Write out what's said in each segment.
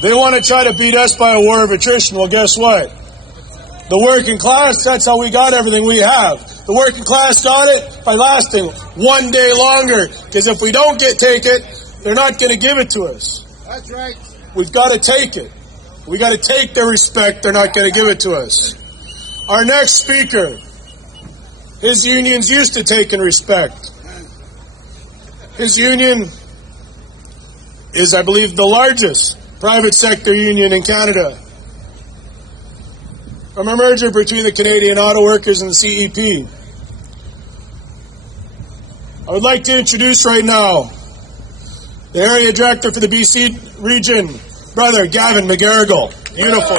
They want to try to beat us by a war of attrition. Well, guess what? The working class, that's how we got everything we have. The working class got it by lasting one day longer. Because if we don't take it, they're not going to give it to us. That's right. We've got to take it. We got to take their respect. They're not going to give it to us. Our next speaker, his union's used to taking respect. His union is, I believe, the largest private sector union in Canada. From a merger between the Canadian Auto Workers and the CEP. I would like to introduce right now the area director for the BC region, Brother Gavin McGarrigle. Uniform.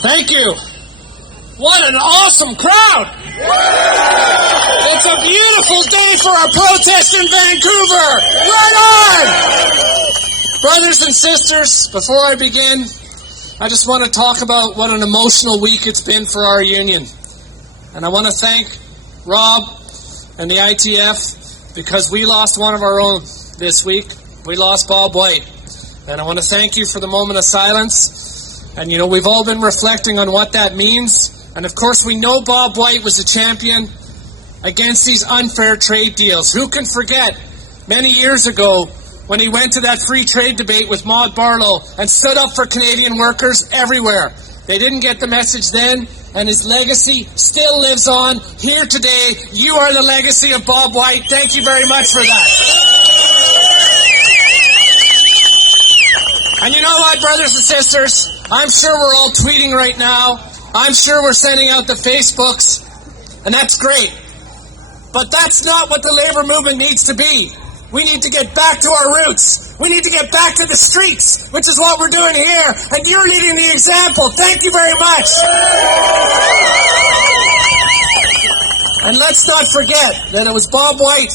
Thank you. What an awesome crowd! It's a beautiful day for a protest in Vancouver! Right on! Brothers and sisters, before I begin, I just want to talk about what an emotional week it's been for our union. And I want to thank Rob and the ITF because we lost one of our own this week. We lost Bob White. And I want to thank you for the moment of silence. And, you know, we've all been reflecting on what that means. And, of course, we know Bob White was a champion against these unfair trade deals. Who can forget many years ago when he went to that free trade debate with Maud Barlow and stood up for Canadian workers everywhere? They didn't get the message then, and his legacy still lives on here today. You are the legacy of Bob White. Thank you very much for that. And you know what, brothers and sisters? I'm sure we're all tweeting right now. I'm sure we're sending out the Facebooks, and that's great. But that's not what the labor movement needs to be. We need to get back to our roots. We need to get back to the streets, which is what we're doing here. And you're leading the example. Thank you very much. And let's not forget that it was Bob White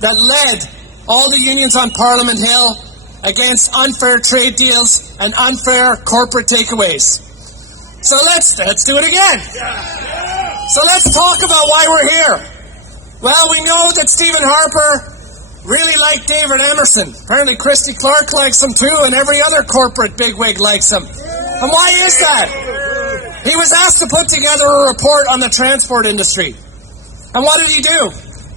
that led all the unions on Parliament Hill against unfair trade deals and unfair corporate takeaways. So let's do it again. So let's talk about why we're here. Well, we know that Stephen Harper really liked David Emerson. Apparently Christy Clark likes him too, and every other corporate bigwig likes him. And why is that? He was asked to put together a report on the transport industry. And what did he do?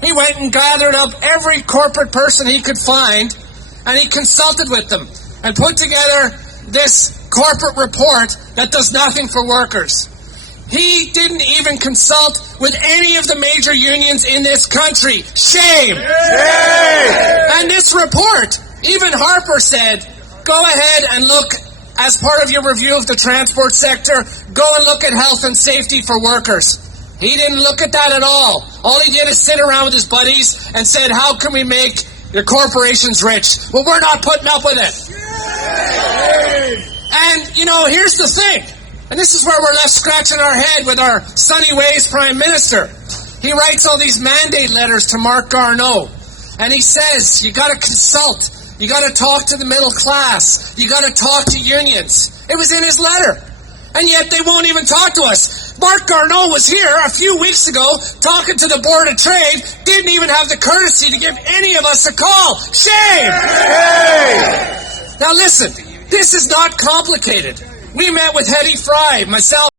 He went and gathered up every corporate person he could find, and he consulted with them and put together this corporate report that does nothing for workers. He didn't even consult with any of the major unions in this country. Shame! Shame! And this report, even Harper said, go ahead and look, as part of your review of the transport sector, go and look at health and safety for workers. He didn't look at that at all. All he did is sit around with his buddies and said, how can we make your corporations rich? Well, we're not putting up with it. Shame! And, you know, here's the thing. And this is where we're left scratching our head with our Sunny Ways Prime Minister. He writes all these mandate letters to Mark Garneau. And he says, you got to consult. You got to talk to the middle class. You got to talk to unions. It was in his letter. And yet they won't even talk to us. Mark Garneau was here a few weeks ago talking to the Board of Trade, didn't even have the courtesy to give any of us a call. Shame! Hey! Now listen, this is not complicated. We met with Hetty Fry, myself,